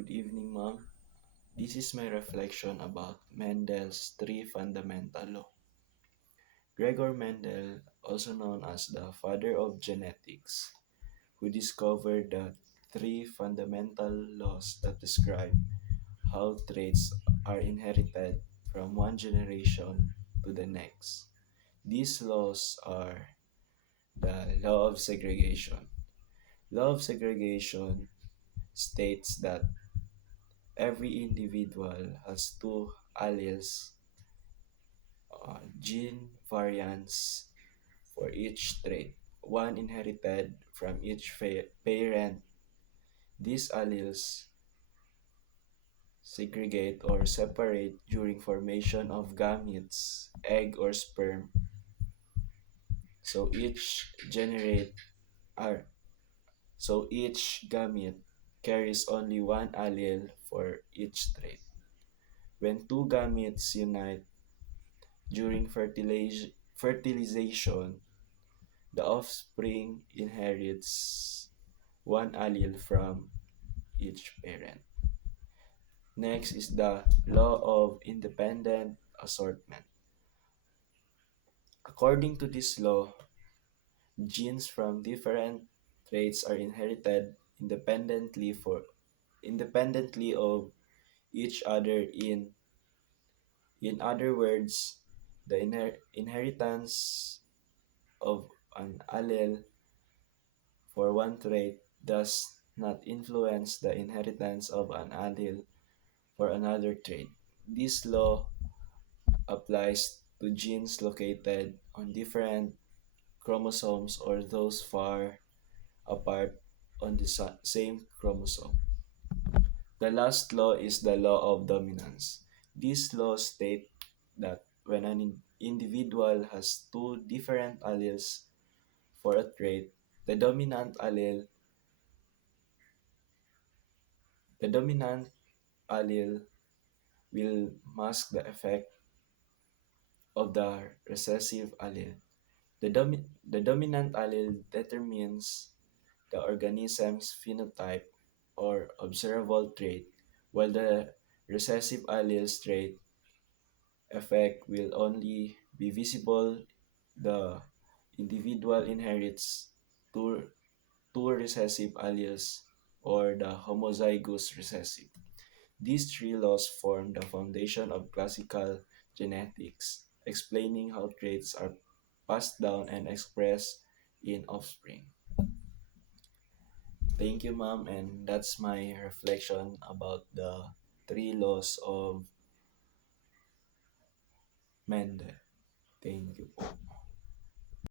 Good evening, ma'am. This is my reflection about Mendel's three fundamental law. Gregor Mendel, also known as the father of genetics, who discovered the three fundamental laws that describe how traits are inherited from one generation to the next. These laws are the law of segregation. Law of segregation states that every individual has two alleles, gene variants for each trait, one inherited from each parent. These alleles segregate or separate during formation of gametes, egg or sperm. So are each gamete carries only one allele for each trait. When two gametes unite during fertilization, the offspring inherits one allele from each parent. Next is the law of independent assortment. According to this law, genes from different traits are inherited independently of each other. In other words, the inheritance of an allele for one trait does not influence the inheritance of an allele for another trait. This law applies to genes located on different chromosomes or those far apart on the same chromosome. The last law is the law of dominance. This law states that when an individual has two different alleles for a trait, the dominant allele will mask the effect of the recessive allele. The dominant allele determines the organism's phenotype or observable trait, while the recessive allele's trait effect will only be visible. The individual inherits two, two recessive alleles or the homozygous recessive. These three laws form the foundation of classical genetics, explaining how traits are passed down and expressed in offspring. Thank you, ma'am, and that's my reflection about the three laws of Mendel. Thank you.